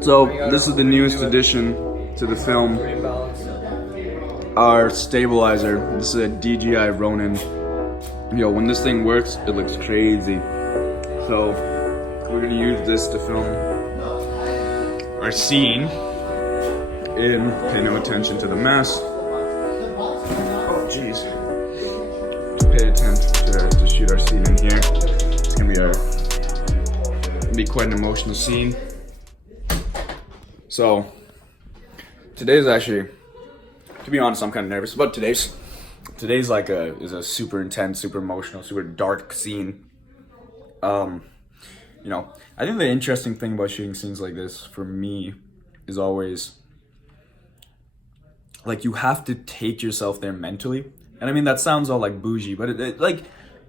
So this is the newest addition to the film. Our stabilizer. This is a DJI Ronin. Yo, when this thing works, it looks crazy. So we're gonna use this to film our scene. And pay no attention to the mess. Oh jeez. Pay attention to shoot our scene in here. It's gonna be quite an emotional scene. So today's actually, to be honest, I'm kind of nervous about today's. Today's like is a super intense, super emotional, super dark scene. You know, I think the interesting thing about shooting scenes like this for me is always like you have to take yourself there mentally. And I mean that sounds all like bougie, but it like,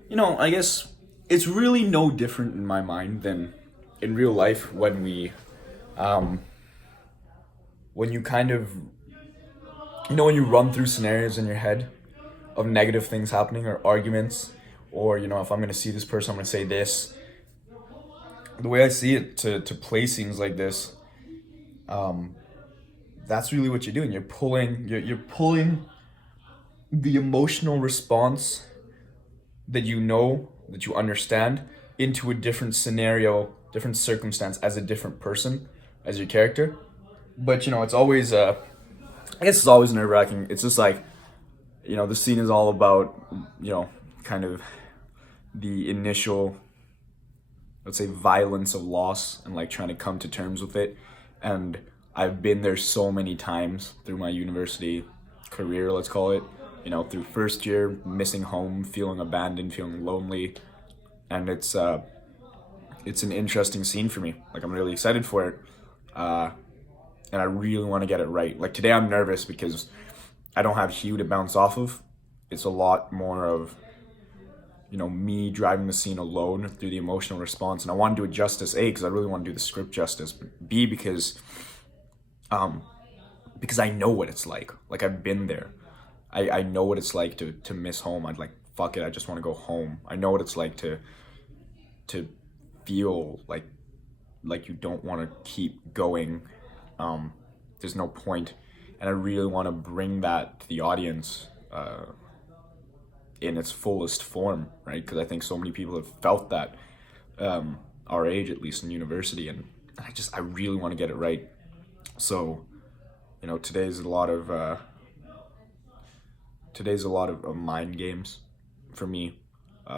you know, I guess it's really no different in my mind than in real life when you kind of, you know, when you run through scenarios in your head of negative things happening or arguments, or, you know, if I'm going to see this person, I'm going to say this. The way I see it, to play scenes like this, that's really what you're doing. You're pulling the emotional response that you know, that you understand, into a different scenario, different circumstance, as a different person, as your character. But, you know, it's always, I guess it's always nerve-wracking. It's just like, you know, the scene is all about, you know, kind of the initial, let's say, violence of loss and like trying to come to terms with it. And I've been there so many times through my university career, let's call it, you know, through first year, missing home, feeling abandoned, feeling lonely. And it's an interesting scene for me. Like, I'm really excited for it. And I really want to get it right. Like today I'm nervous because I don't have Hugh to bounce off of. It's a lot more of, you know, me driving the scene alone through the emotional response. And I want to do it justice, A, because I really want to do the script justice, but B, because I know what it's like. Like, I've been there. I know what it's like to miss home. I'd like, fuck it, I just want to go home. I know what it's like to feel like you don't want to keep going. There's no point. And I really want to bring that to the audience in its fullest form, right? Because I think so many people have felt that, our age, at least in university, and I really want to get it right. So, you know, today's a lot of mind games for me.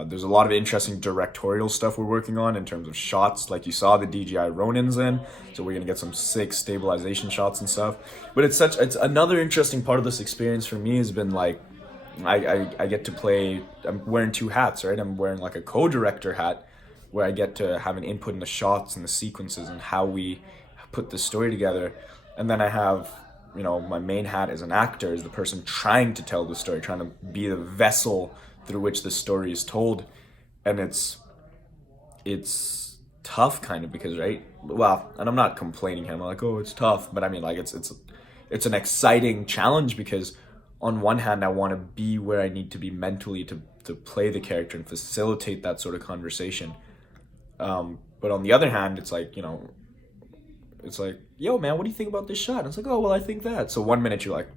There's a lot of interesting directorial stuff we're working on in terms of shots. Like you saw, the DJI Ronin's in, so we're gonna get some sick stabilization shots and stuff. But it's another interesting part of this experience for me has been like, I get to play, I'm wearing two hats, right? I'm wearing like a co-director hat where I get to have an input in the shots and the sequences and how we put the story together. And then I have, you know, my main hat as an actor, as the person trying to tell the story, trying to be the vessel through which the story is told. And it's tough kind of because, right? Well, and I'm not complaining here. I'm like, oh, it's tough. But I mean, like, it's an exciting challenge because on one hand, I want to be where I need to be mentally to play the character and facilitate that sort of conversation. But on the other hand, it's like, you know, it's like, yo, man, what do you think about this shot? And it's like, oh, well, I think that. So 1 minute you're like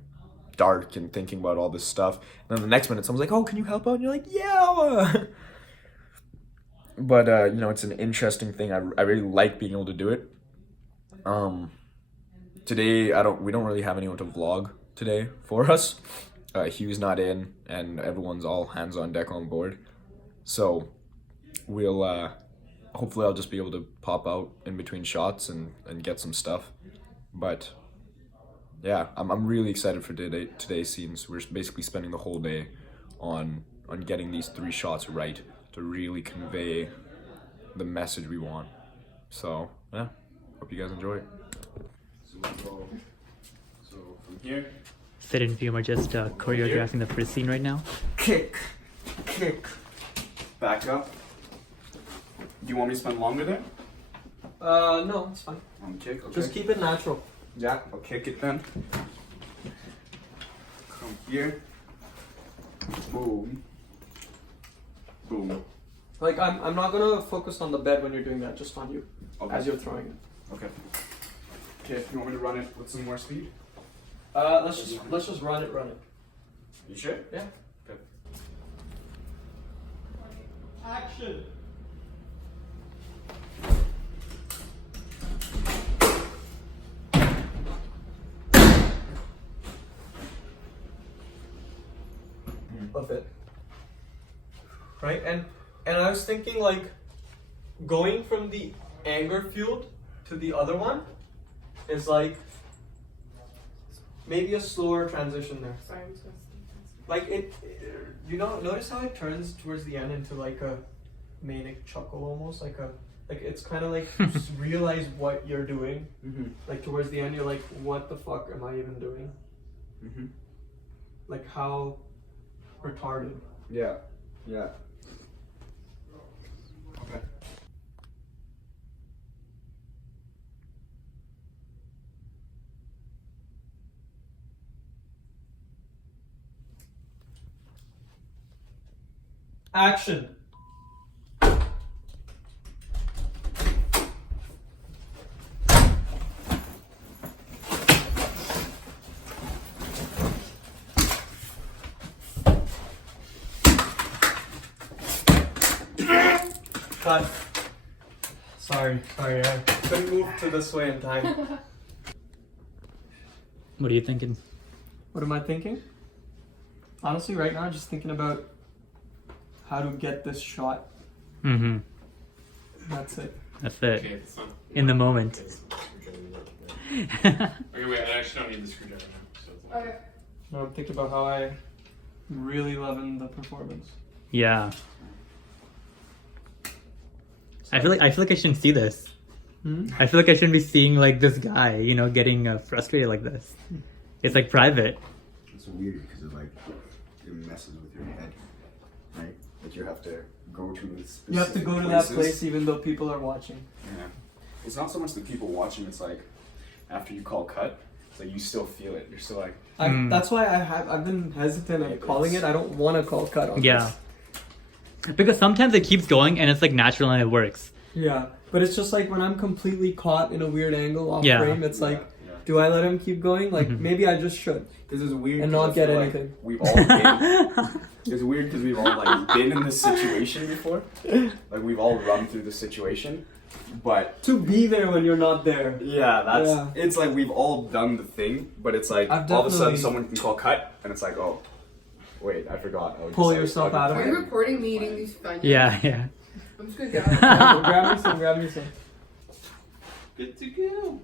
dark and thinking about all this stuff. And then the next minute someone's like, oh, can you help out? And you're like, yeah. But, you know, it's an interesting thing. I really like being able to do it. Today, we don't really have anyone to vlog today for us. Hugh's not in, and everyone's all hands on deck on board. So we'll, hopefully I'll just be able to pop out in between shots and get some stuff. But yeah, I'm really excited for today's scenes. We're basically spending the whole day on getting these 3 shots right to really convey the message we want. So yeah, hope you guys enjoy it. So from here, Sid and Fium are just choreographing the first scene right now. kick, back up. Do you want me to spend longer there? No, it's fine. On the kick, okay. Just keep it natural. Yeah, I'll kick it then. Come here. Boom. Boom. Like, I'm not gonna focus on the bed when you're doing that, just on you. Okay. As you're throwing it. Okay. Okay, you want me to run it with some more speed? Let's just run it. You sure? Yeah. Good. Action. Of it. Right? And I was thinking like going from the anger fueled to the other one is like maybe a slower transition there. Sorry, I'm supposed to. Like you know, notice how it turns towards the end into like a manic chuckle almost, like it's kind of like just realize what you're doing. Mm-hmm. Like towards the end, you're like, what the fuck am I even doing? Mm-hmm. Like how retarded. Yeah. Yeah. Okay. Action. Cut. Sorry, I couldn't move to this way in time. What are you thinking? What am I thinking? Honestly, right now, just thinking about how to get this shot. Mm-hmm. That's it. That's it. Okay, it's not. In the moment. Okay, wait, I actually don't need the screwdriver now. So it's not. Okay. No, I'm thinking about how I really loving the performance. Yeah. I feel like I shouldn't see this. Hmm? I feel like I shouldn't be seeing like this guy, you know, getting frustrated like this. It's like private. It's weird because it messes with your head, right? Like you have to go to this. You have to go to that place even though people are watching. Yeah. It's not so much the people watching, it's like after you call cut, it's like you still feel it. You're still like, That's why I've been hesitant on calling it. I don't want to call cut on Yeah. this. Because sometimes it keeps going and it's like natural and it works. Yeah, but it's just like when I'm completely caught in a weird angle off Yeah. frame, it's like, yeah. do I let him keep going? Like Mhm. maybe I just should. This is weird. And 'cause not I get feel anything. Like we've all been. It's weird because we've all like been in this situation before. Like we've all run through this situation, but To be there when you're not there. yeah, that's. Yeah. It's like we've all done the thing, but it's like I've all of a sudden definitely- someone can call cut, and it's like, oh, wait, I forgot. I would Pull just, like, yourself I'd out of Are it. you plan. recording me eating these Funyuns? Yeah. I'm just gonna get out. Grab me some. Good to go.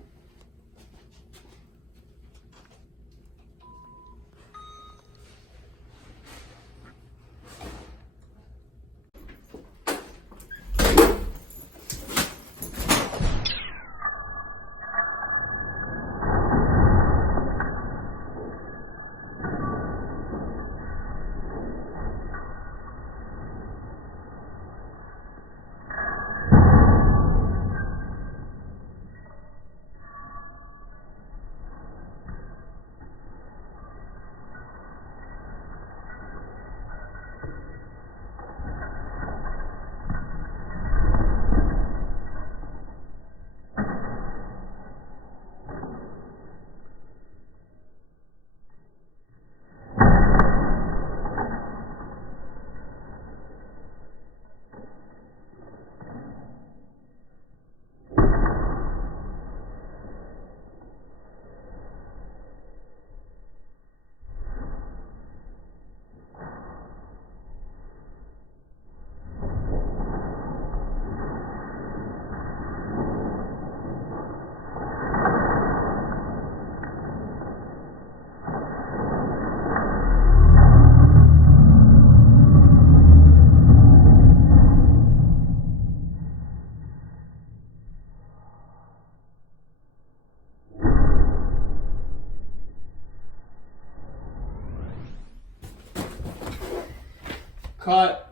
Cut.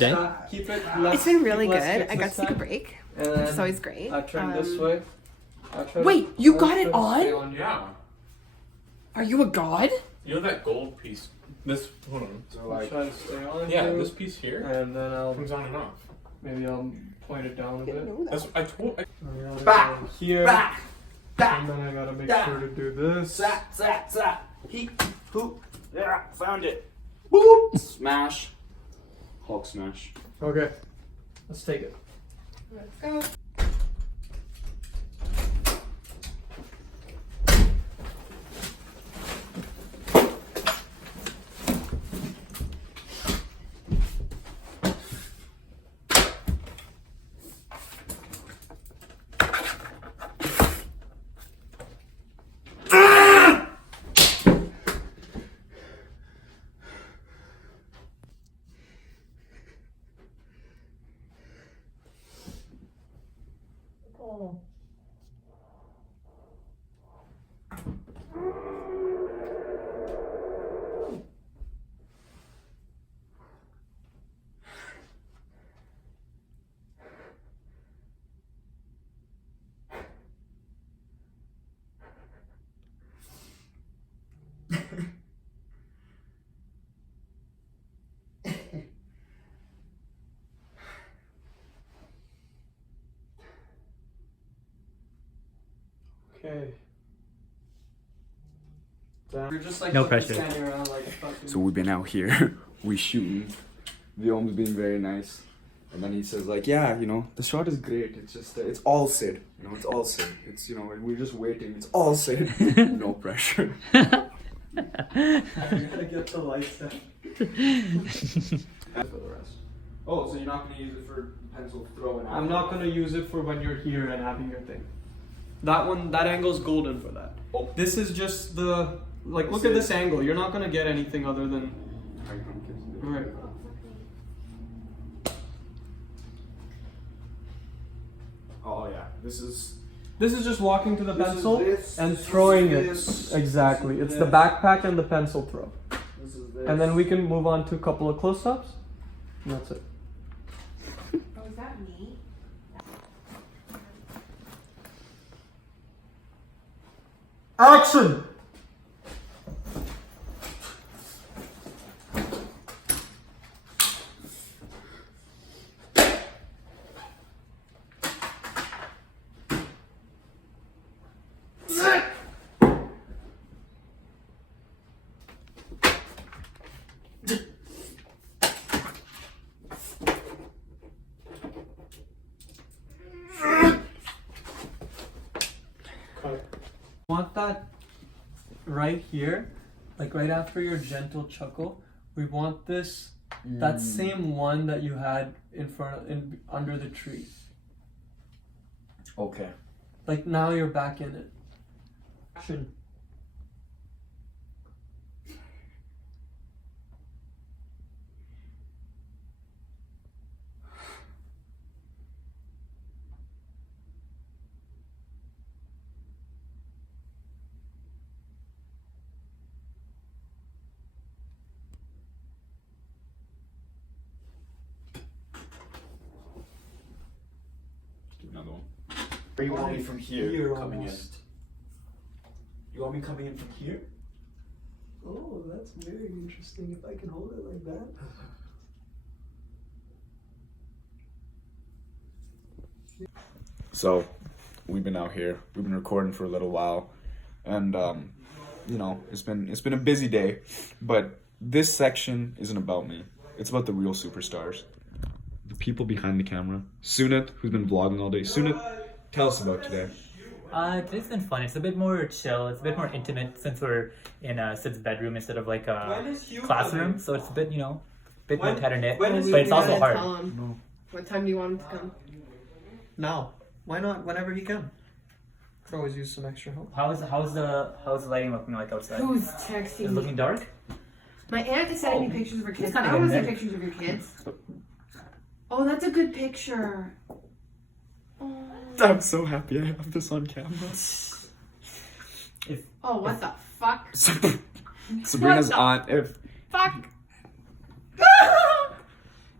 Okay. Keep it less. It's been really keep less good. kicks I got this to take a time. break, And which is then always great. I turn this way. I try Wait, you I got try it to on? stay Yeah. Are you a god? You know that gold piece? This, hold on. So I like, try to stay on. Yeah, here, this piece here And then I'll comes on and off. maybe I'll point it down a bit. Didn't know that. That's I told. And the other Back. one here. back. And then I gotta make sure to do this. He, who, yeah, found it. Boop, smash. Hulk smash. Okay, let's take it. Let's go. Okay. You're just like No fucking pressure. standing around like fucking. So we've been out here, we shooting. Vyom's being very nice. And then he says like, yeah, you know, the shot is great. It's just, it's all Sid. You know, it's all Sid. It's, you know, we're just waiting. It's all Sid. No pressure. I gotta get the lights down. For the rest. Oh, so you're not going to use it for pencil throwing out? I'm not gonna use it for when you're here and having your thing. That one, that angle's golden for that. Oh. This is just the, like, look at this angle. You're not gonna get anything other than, alright. Oh yeah, this is This is just walking to the This is pencil this, and this is throwing this, it. Exactly. this It's is the this. backpack and the pencil throw. this is this. And then we can move on to a couple of close-ups. And that's it. Oh, is that me? Action! Want that right here, like right after your gentle chuckle. We want this, that same one that you had in front, in under the tree. Okay. Like now you're back in it. Action. Do another one. Or you want me from here, Here coming almost. in? You want me coming in from here? Oh, that's very interesting. If I can hold it like that. So, we've been out here. We've been recording for a little while, and you know, it's been a busy day. But this section isn't about me. It's about the real superstars, the people behind the camera. Sunit, who's been vlogging all day. Sunit, tell us about today. Today's been fun. It's a bit more chill. It's a bit more intimate since we're in Sid's bedroom instead of like a When is Hugh classroom. coming? So it's a bit, you know, a bit When- more tighter knit. when is But he it's also gotta hard. tell him. No. What time do you want him to come? Now. Why not? Whenever he can. Could always use some extra help. How's the lighting looking like outside? Who's Is it texting me? looking dark? My aunt is sending me Oh. pictures of her kids. It's kinda I want to good see there. pictures of your kids. Oh, that's a good picture. Oh, I'm so happy I have this on camera. oh what the fuck? Sabrina's What the aunt. If Fuck!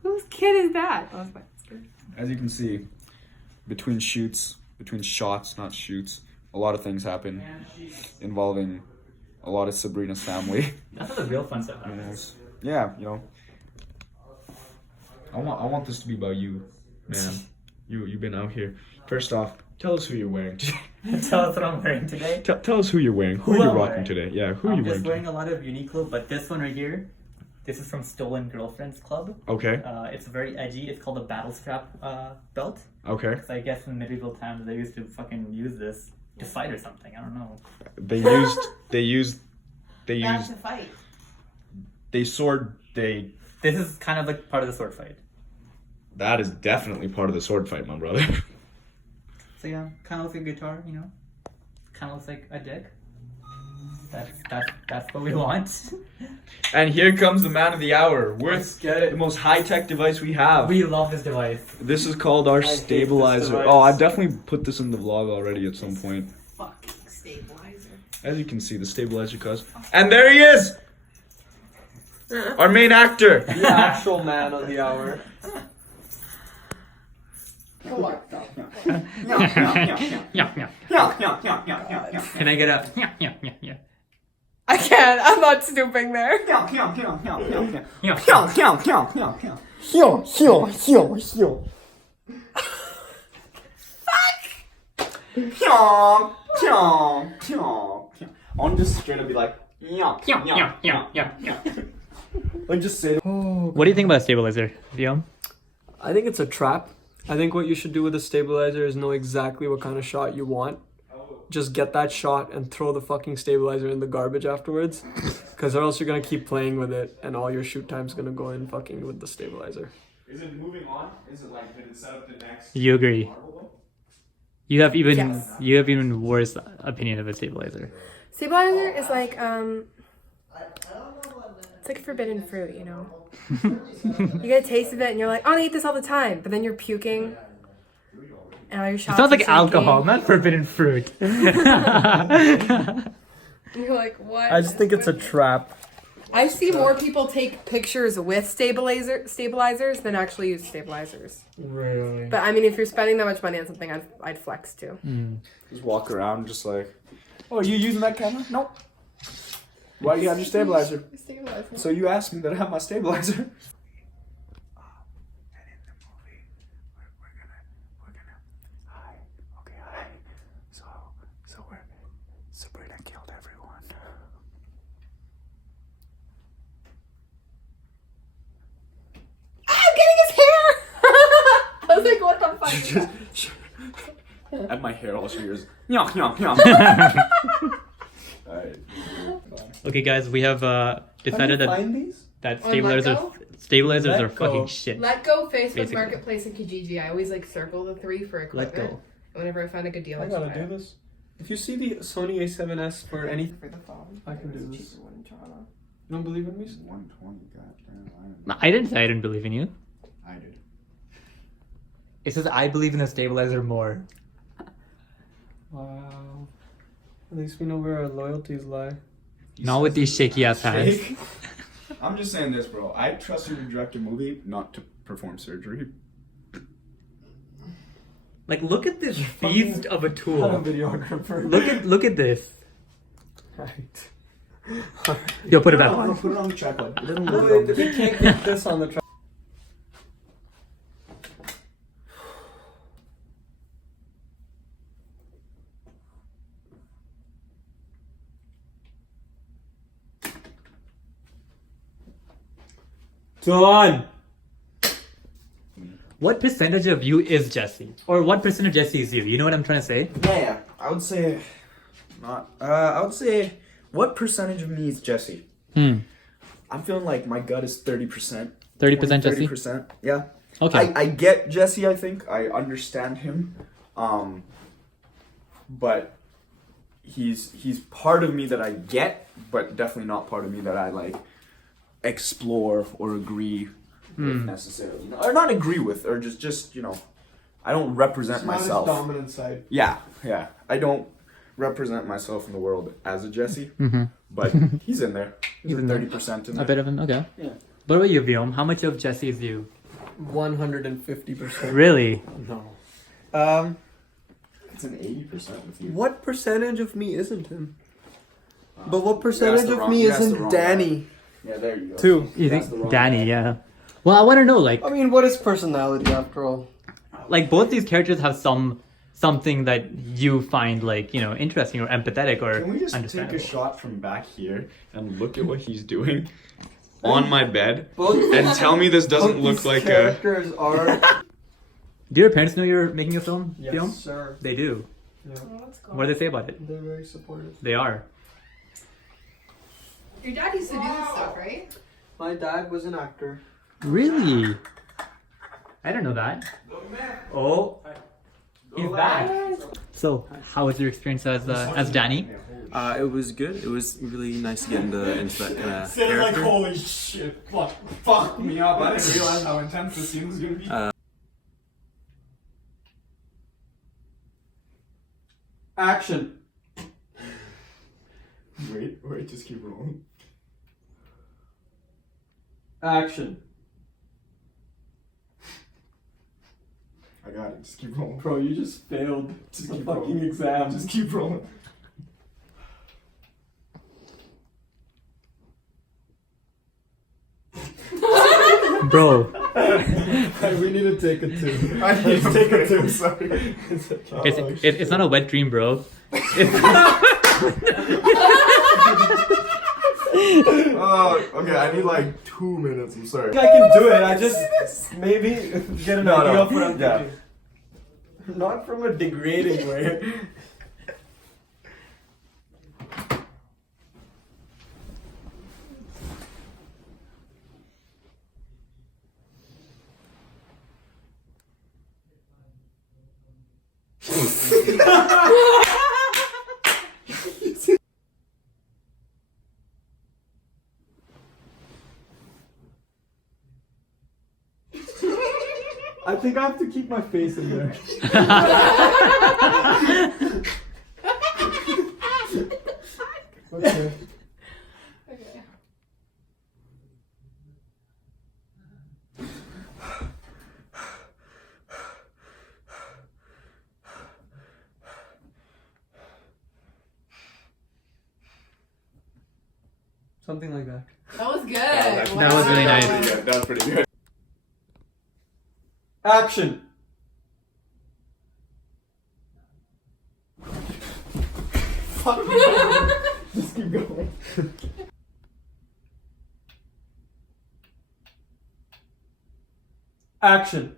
Whose kid is that? Oh, that's my kid. as you can see, between shots, not shoots, a lot of things happen involving a lot of Sabrina's family. That's how the real fun stuff happens. Yeah, you know. I want this to be about you, man. You've been out here. First off, Tell us who you're wearing today. Tell us what I'm wearing today. Tell us who you're wearing. Who Who are you am I rocking wearing? today? Yeah, who are you I'm wearing just wearing today? a lot of Uniqlo, but this one right here, this is from Stolen Girlfriends Club. Okay, It's very edgy. It's called a battle strap belt. okay. Because I guess in medieval times they used to fucking use this to fight or something. I don't know. They used Back to fight. This is kind of like part of the sword fight. that is definitely part of the sword fight, my brother. So yeah, kind of looks like a guitar, you know. Kind of looks like a dick. That's what we want. And here comes the man of the hour Let's with get the it. most high-tech device we have. We love this device. This is called our hate this stabilizer. device. Oh, I've definitely put this in the vlog already at some point. Fucking stabilizer. As you can see, the stabilizer cuz. And there he is! Our main actor! The actual man of the hour. Can I get a yeah? I can't. I'm not stooping there. I want to just straight up be like, like just say, What do you think about a stabilizer, Guillaume? I think it's a trap. I think what you should do with a stabilizer is know exactly what kind of shot you want. Just get that shot and throw the fucking stabilizer in the garbage afterwards. Because or else you're going to keep playing with it and all your shoot time's going to go in fucking with the stabilizer. Is it moving on? Is it like, did it set up the next? You agree? You have even Yes. you have even worse opinion of a stabilizer. Stabilizer is like it's like forbidden fruit, you know. You get a taste of it and you're like, oh, I eat this all the time, but then you're puking. And all your shots It sounds are like alcohol, sinking. not forbidden fruit. You're like, what? I just think it's a trap. I see more people take pictures with stabilizers than actually use stabilizers. Really? But I mean, if you're spending that much money on something, I'd flex too. just walk around just like, oh, are you using that camera? Nope. Why do you have your stabilizer? Stabilizer. So you asked me that I have my stabilizer. And in the movie, we're gonna, hi, okay, hi. So Sabrina killed everyone. I'm getting his hair. I was like, what the fuck? Is that? And my hair all shears. Alright. Okay, guys, we have decided that these? that On stabilizers are Let go. fucking shit. Let Go, Facebook Basically. Marketplace, and Kijiji. I always like circle the 3 for Let equipment. go. Whenever I find a good deal, I I gotta just buy do it. this. If you see the Sony A7S for any, For the phone. I can It was do a this. cheaper one in Toronto. you don't believe in me? 120, goddamn. I didn't say I didn't believe in you. I did. It says I believe in a stabilizer more. Wow. At least we know where our loyalties lie. Not with these shaky ass hands. Shake. I'm just saying this, bro. I trust you to direct a movie, not to perform surgery. Like, look at this beast of a I'm a tool. videographer. Look at this. Right. Yo, put it back. No, put it on the tripod. Let him No, move it. we can't get this on the track. Done. What percentage of you is Jesse? Or what percent of Jesse is you? You know what I'm trying to say? Yeah, I would say not. I would say what percentage of me is Jesse? I'm feeling like my gut is 30%. 30% Jesse? 30%. Yeah. Okay. I get Jesse. I think I understand him. But he's part of me that I get, but definitely not part of me that I like explore or agree with necessarily, or not agree with, or just I don't represent myself. dominant side. Yeah. I don't represent myself in the world as a Jesse, but he's in there. He's in there. 30% in A there. bit of an okay. Yeah. What about you, Guillaume? How much of Jesse is you? 150%. Really? No. It's an 80% with you. What percentage of me isn't him? But what You asked percentage the of wrong- me you asked the isn't wrong Danny? Yeah, there you go. Two. You That's the think wrong Danny? guy. Yeah. Well, I want to know, like I mean, what is personality after all? both these characters have some something that you find like, you know, interesting or empathetic or Can we just take understandable. a shot from back here and look at what he's doing on my bed Both and tell me this doesn't look like a... characters are. Do your parents know you're making a film? Yes, sir. They do. Yeah, What do they say about it? they're very supportive. They are. Your dad used to do this stuff, right? My dad was an actor. Really? I don't know that. Oh, he's back. So, how was your experience as Danny? It was good. It was really nice to get into that kind of character. holy shit, fuck me up. I didn't realize how intense the scene was gonna be. Action. Wait, just keep rolling. Action. I got it, just keep rolling. Bro, you just failed Just the keep fucking rolling. exam. Just keep rolling. Bro, We need to take it too. I need to take it too, sorry. it's not a wet dream, bro. Oh, okay, I need like 2 minutes, I'm sorry. I can do it. I just maybe get an idea of what I'm Yeah. thinking. Not from a degrading way. I think I have to keep my face in there. Okay. Okay. Something like that. That was good. That was really nice. That was pretty good. Action. Just keep going. Action.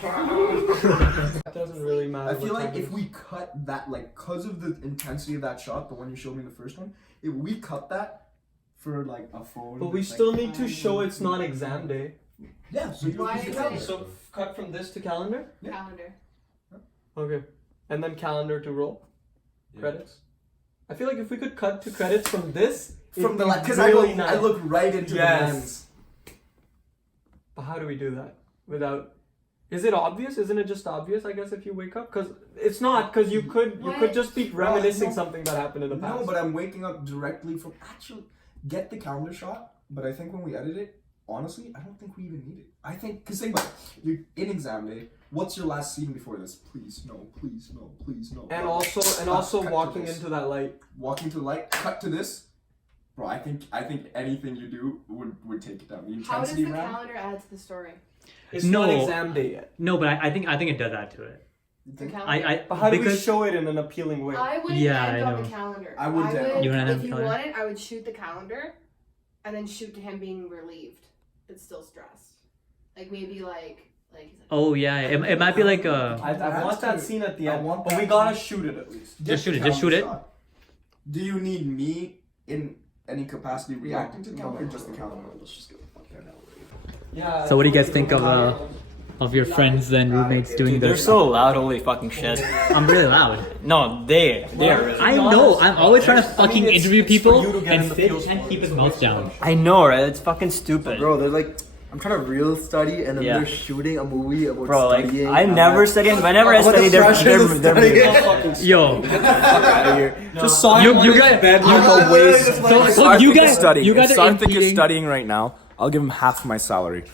It doesn't really matter. I feel what like time if it we cut that, like, cause of the intensity of that shot, the one you showed me the first one, if we cut that for like a phone. is. But we like, still need to show it's not exam day. Yeah, so you Why use the is calendar. it- So cut from this to calendar. Calendar. Okay. And then calendar to roll. Yeah. Credits. I feel like if we could cut to credits from this, From the it'd be because really I nice. look right into Yes. the lens. But how do we do that without? Is it obvious? Isn't it just obvious? I guess if you wake up, because it's not. Because you could What? just be reminiscing no. something that happened in the past. No, but I'm waking up directly from actually get the calendar shot. But I think when we edit it, honestly, I don't think we even need it. I think because think about it, you're in exam day. What's your last scene before this? Please no, please no, please no. and Bro, also cut to walking this. into that light. Walking to the light, cut to this. Bro, I think anything you do would take it down. The How does intensity the around. calendar add to the story? It's No. not exam day yet. No, but I think it does that to it. The calendar. I But how do we because show it in an appealing way? I wouldn't Yeah, end I on the know. calendar. I wouldn't end on- You wouldn't end on if the you calendar? wanted, I would shoot the calendar, and then shoot to him being relieved, but still stressed. Like maybe like he's like. oh yeah, it might be like a I want that scene at the I end, want but we that gotta scene. shoot it at least. Just shoot the it, just shoot calendar it. shot. Do you need me in any capacity reacting to the calendar or just the calendar? Let's just get the fuck out. Yeah. So what do you guys think of your friends and roommates doing They're this? so loud, holy fucking shit. I'm really loud. No, they are really. I know. I'm always trying to fucking it's- interview it's for people you to get in and the sit feels and for keep it. his So mouth it's down. I know, right? It's fucking stupid. Bro, they're like, I'm trying to real study, and then Yeah. they're shooting a movie about Bro, like, studying. I never study. Whenever I About study, the they're pressure of studying. Yo, Fuck out of here. Just saw you him on you his guys, bed. you a waste. so you guys, studying. you guys if are Sarthik is impeding. studying right now, I'll give him half my salary.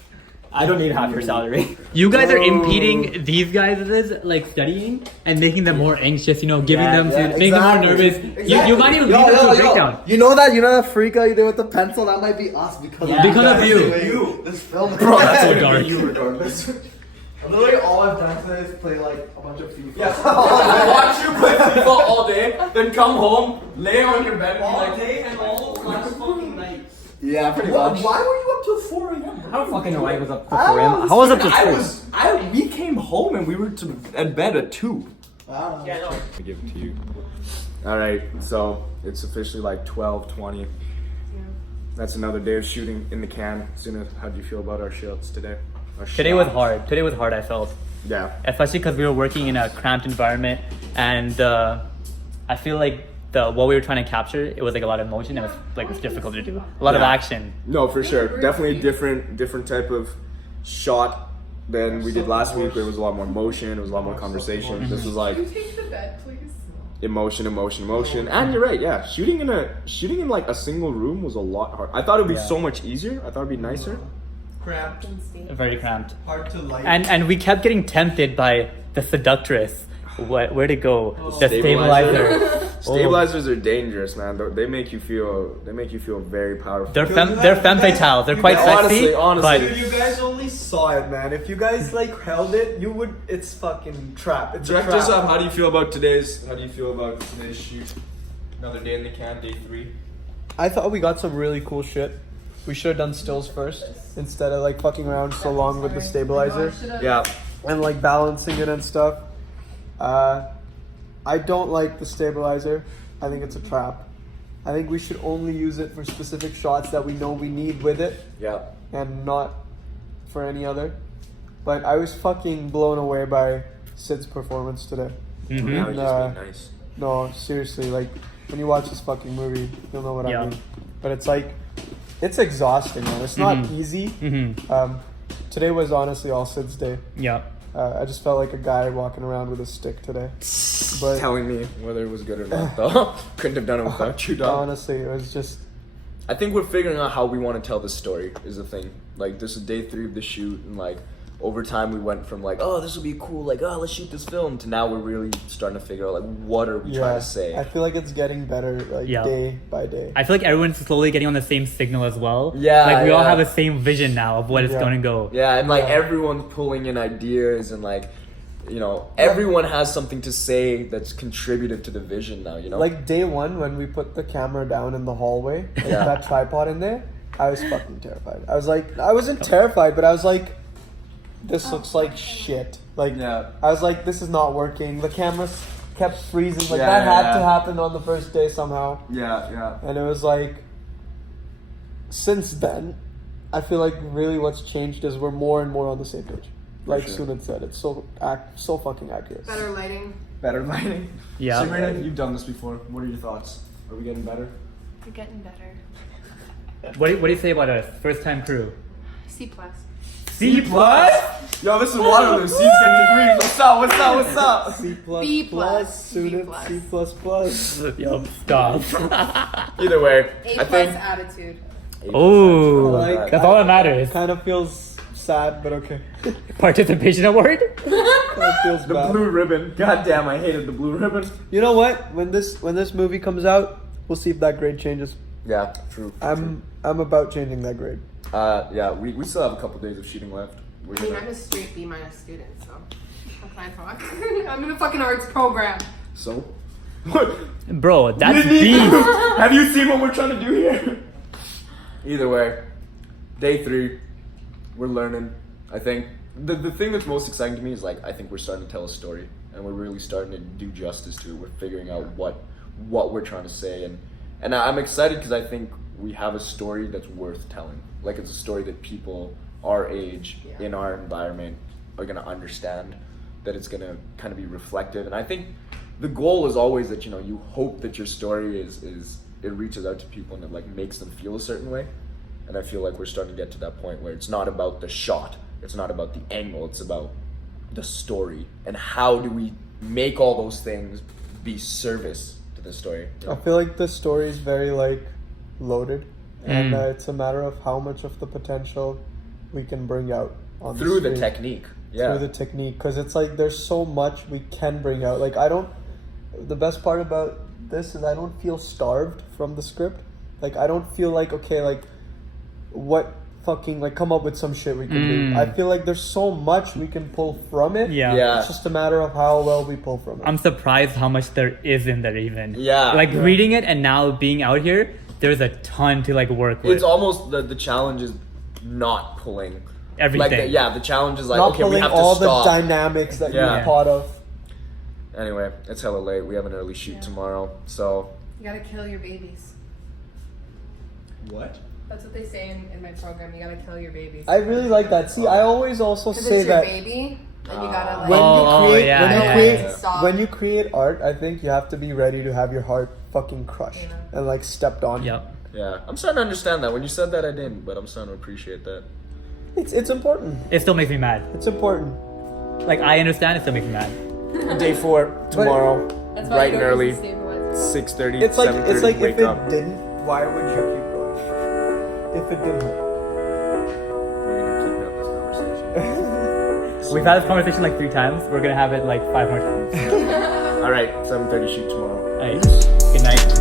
I don't need half your salary. You guys are impeding these guys' like studying and making them more anxious. You know, giving them to make them more nervous. You might even lead them to a breakdown. You know that freak out you did with the pencil? That might be us because Because of you. This film. Bro, that's so dark. You regardless. Literally all I've done today is play like a bunch of FIFA. Yeah. I watch you play FIFA all day, then come home, lay on your bed, and be All like, day and all last fucking night. yeah, pretty Why much. were you up till 4 a.m.? I don't fucking know why I was up to 4 a.m. I was up to 3. We came home and we were at bed at 2. Wow. Yeah, no. I give it to you. All right, so it's officially like 12:20. That's another day of shooting in the can. Suna, how do you feel about our shots today? Today was hard. Today was hard, I felt. Yeah. Especially because we were working in a cramped environment, and I feel like what we were trying to capture, it was like a lot of emotion. It was difficult to do. A lot of action. No, for sure. Definitely different type of shot than we did last week. Where it was a lot more motion. It was a lot more conversation. This was like Take the bed, please. emotion. And you're right. Yeah, shooting in like a single room was a lot hard. I thought it'd be so much easier. I thought it'd be nicer. Cramped. Very cramped. Hard to light. And we kept getting tempted by the seductress. Where to go? The Stabilizer. stabilizer. Stabilizers are dangerous, man. They make you feel very powerful. They're femme fatales. They're quite sexy. Honestly. Dude, you guys only saw it, man. If you guys like held it, you would. It's fucking trap. It's a Direct trap. us up. How do you feel about today's shoot? Another day in the can, day 3. I thought we got some really cool shit. We should have done stills first instead of like fucking around so long with the stabilizer Yeah. and like balancing it and stuff. I don't like the stabilizer. I think it's a trap. I think we should only use it for specific shots that we know we need with it Yeah. and not for any other. But I was fucking blown away by Sid's performance today. Mhm. Now he's just Nah. being nice. No, seriously, like when you watch this fucking movie, you'll know what Yeah. I mean. But it's like, it's exhausting, man. It's not easy. Mm-hmm. Today was honestly all Sid's day. Yeah. I just felt like a guy walking around with a stick today. But Telling me whether it was good or not, though. Couldn't have done it without you, dog. honestly, it was just I think we're figuring out how we want to tell this story is the thing. Like, this is day 3 of the shoot, and like, over time we went from like, oh, this will be cool, like, oh, let's shoot this film, to now we're really starting to figure out, like, what are we trying to say? I feel like it's getting better, like Yeah. day by day. I feel like everyone's slowly getting on the same signal as well. Yeah, Like we all yeah. have the same vision now of what it's Yeah. going to go. Yeah, and like Yeah. everyone's pulling in ideas, and like, you know, everyone has something to say that's contributed to the vision now, you know? Like day 1 when we put the camera down in the hallway, like Yeah. that tripod in there, I was fucking terrified. I was like, I wasn't terrified, but I was like, this looks like shit. Like, Yeah. I was like, this is not working. The camera kept freezing. Like, Yeah, that had yeah. to happen on the first day somehow. Yeah. And it was like, since then, I feel like really what's changed is we're more and more on the same page. Like sure. Sunit said, it's so fucking accurate. Better lighting. Better lighting. Yeah. Sabrina, you've done this before. What are your thoughts? Are we getting better? We're getting better. What do you say about us? First time crew. C+. C plus? Yo, this is Waterloo. C's getting degrees. What's up? C plus B plus, B Sunit, plus. C plus plus. Yo, stop. Either way, A I plus think. attitude. Oh, Like, that's all that matters. Kind of feels sad, but okay. Participation award? That feels The bad. blue ribbon. God damn, I hated the blue ribbon. You know what? When this movie comes out, we'll see if that grade changes. Yeah, true. I'm about changing that grade. Yeah, we still have a couple days of shooting left. We're I mean, gonna- I'm a straight B minus student, so how can I talk? I'm in a fucking arts program. So? What? Bro, that's beef. Have you seen what we're trying to do here? Either way, day 3, we're learning. I think the thing that's most exciting to me is like I think we're starting to tell a story, and we're really starting to do justice to it. We're figuring out what we're trying to say, and I'm excited because I think we have a story that's worth telling. Like, it's a story that people our age in our environment are gonna understand, that it's gonna kind of be reflective, and I think the goal is always that, you know, you hope that your story is it reaches out to people and it like makes them feel a certain way. And I feel like we're starting to get to that point where it's not about the shot, it's not about the angle, it's about the story, and how do we make all those things be service to the story. You I know? feel like the story is very like loaded, and it's a matter of how much of the potential we can bring out on Through the screen. technique. Yeah. Through the technique, because it's like there's so much we can bring out. Like, the best part about this is I don't feel starved from the script. Like, I don't feel like, okay, like what fucking like come up with some shit we can do. I feel like there's so much we can pull from it. Yeah. It's just a matter of how well we pull from it. I'm surprised how much there is in there even. Yeah. Like reading it and now being out here, there's a ton to like work with. It's almost the challenge is not pulling Everything. Like the challenge is like Not okay, we pulling have to all stop. the dynamics that Yeah. you're part of. Anyway, it's hella late. We have an early shoot tomorrow, so You gotta kill your babies. What? That's what they say in my program. You gotta kill your babies. I really like that. See, I always also Because say it's your that baby, and you gotta like. when Oh, you create, yeah, when you yeah, create, yeah. Stop. when you create art, I think you have to be ready to have your heart fucking crushed Yeah. and like stepped on. Yep. yeah. I'm starting to understand that. When you said that, I didn't, but I'm starting to appreciate that. It's important. It still makes me mad. It's important. Like I understand, it still makes me mad. Day 4 tomorrow, That's bright and early, Stay for what? 6:30, It's like 7:30, wake if it up. didn't, why would you keep going? If it didn't. We're gonna keep up this conversation. We've had this conversation like 3 times. We're gonna have it like 5 more times. All right, 7:30 shoot tomorrow. Alright. Good night.